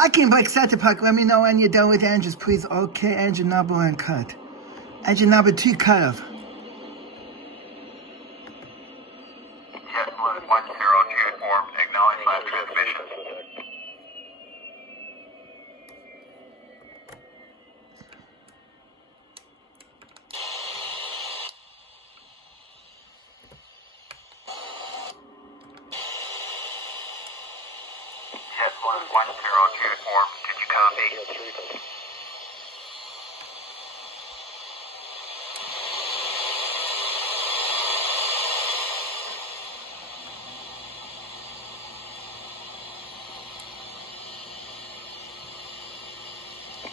Parking brake set to park. Let me know when you're done with engines, please. Okay, engine number 1 cut. Engine number 2 cut off. JetBlue 102 form, acknowledged by the transmission. JetBlue 102 form, did you copy?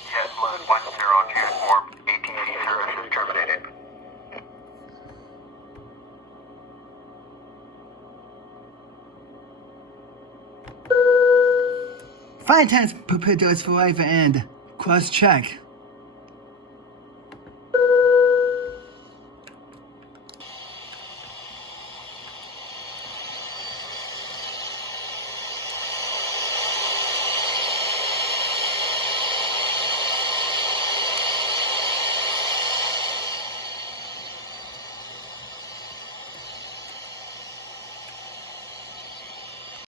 JetBlue 102 form, ATC service is terminated. Fine times, prepare doors for life and cross check.